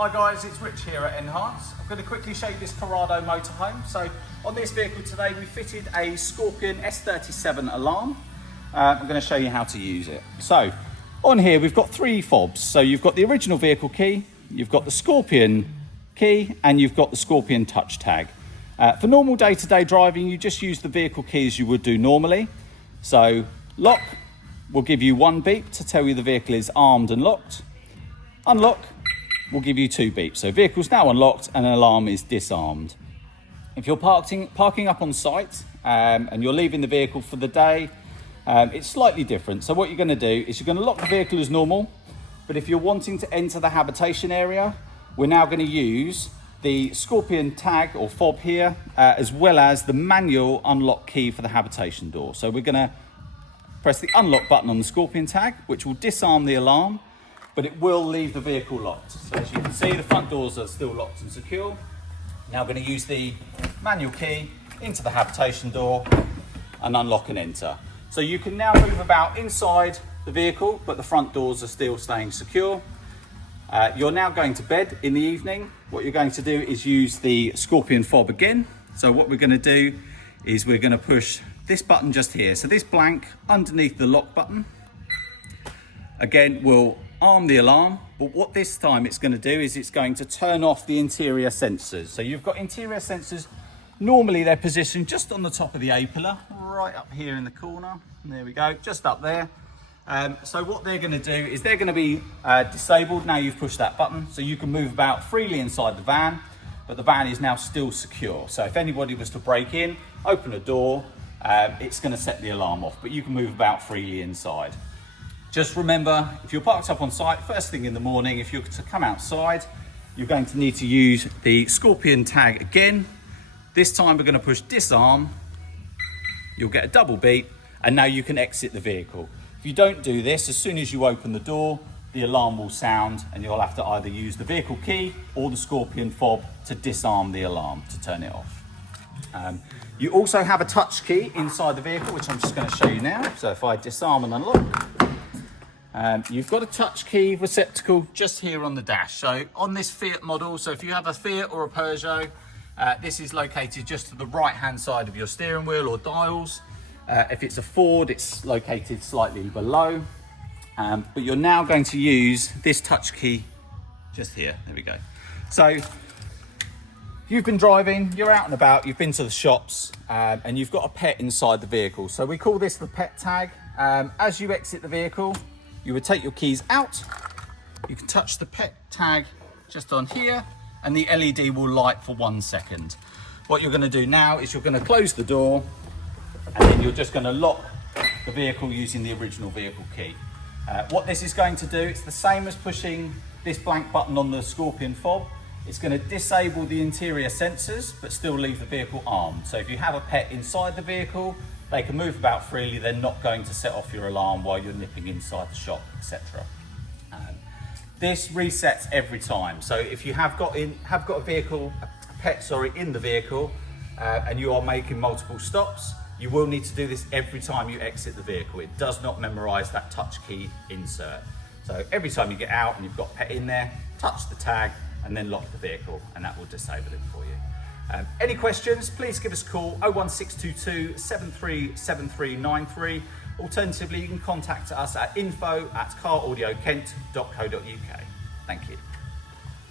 Hi guys, it's Rich here at Enhance. I'm going to quickly show you this Corado Motorhome. So on this vehicle today we fitted a Scorpion S37 alarm. I'm going to show you how to use it. So on here we've got three fobs. So you've got the original vehicle key, you've got the Scorpion key, and you've got the Scorpion touch tag. For normal day-to-day driving, you just use the vehicle key as you would do normally. So lock will give you one beep to tell you the vehicle is armed and locked. Unlock will give you two beeps. So vehicle's now unlocked and an alarm is disarmed. If you're parking up on site and you're leaving the vehicle for the day, it's slightly different. So what you're going to do is you're going to lock the vehicle as normal, but if you're wanting to enter the habitation area, we're now going to use the Scorpion tag or fob here, as well as the manual unlock key for the habitation door. So we're going to press the unlock button on the Scorpion tag, which will disarm the alarm, but it will leave the vehicle locked. So as you can see, the front doors are still locked and secure. Now I'm going to use the manual key into the habitation door and unlock and enter. So you can now move about inside the vehicle, but the front doors are still staying secure. You're now going to bed in the evening. What you're going to do is use the Scorpion fob again. So what we're going to do is we're going to push this button just here. So this blank underneath the lock button, again, will arm the alarm, but what this time it's going to do is it's going to turn off the interior sensors. So you've got interior sensors, normally they're positioned just on the top of the A-pillar, right up here in the corner. And there we go, just up there. So what they're going to do is they're going to be disabled now you've pushed that button, so you can move about freely inside the van, but the van is now still secure. So if anybody was to break in, open a door, it's going to set the alarm off, but you can move about freely inside. Just remember, if you're parked up on site first thing in the morning, if you're to come outside, you're going to need to use the Scorpion tag again. This time we're going to push disarm. You'll get a double beep, and now you can exit the vehicle. If you don't do this, as soon as you open the door, the alarm will sound, and you'll have to either use the vehicle key or the Scorpion fob to disarm the alarm, to turn it off. You also have a touch key inside the vehicle, which I'm just going to show you now. So if I disarm and unlock, you've got a touch key receptacle just here on the dash. So on this Fiat model, so if you have a Fiat or a Peugeot, this is located just to the right hand side of your steering wheel or dials. If it's a Ford, it's located slightly below. But you're now going to use this touch key just here. There we go. So you've been driving, you're out and about, you've been to the shops, and you've got a pet inside the vehicle. So we call this the pet tag. As you exit the vehicle, you would take your keys out. You can touch the pet tag just on here, and the LED will light for 1 second. What you're going to do now is you're going to close the door, and then you're just going to lock the vehicle using the original vehicle key. What this is going to do, it's the same as pushing this blank button on the Scorpion fob. It's going to disable the interior sensors, but still leave the vehicle armed. So if you have a pet inside the vehicle, they can move about freely. They're not going to set off your alarm while you're nipping inside the shop, etc. This resets every time. So if you have got a pet in the vehicle, and you are making multiple stops, you will need to do this every time you exit the vehicle. It does not memorize that touch key insert. So every time you get out and you've got a pet in there, touch the tag and then lock the vehicle, and that will disable it for you. Any questions, please give us a call 01622 737393. Alternatively, you can contact us at info@caraudiokent.co.uk. Thank you.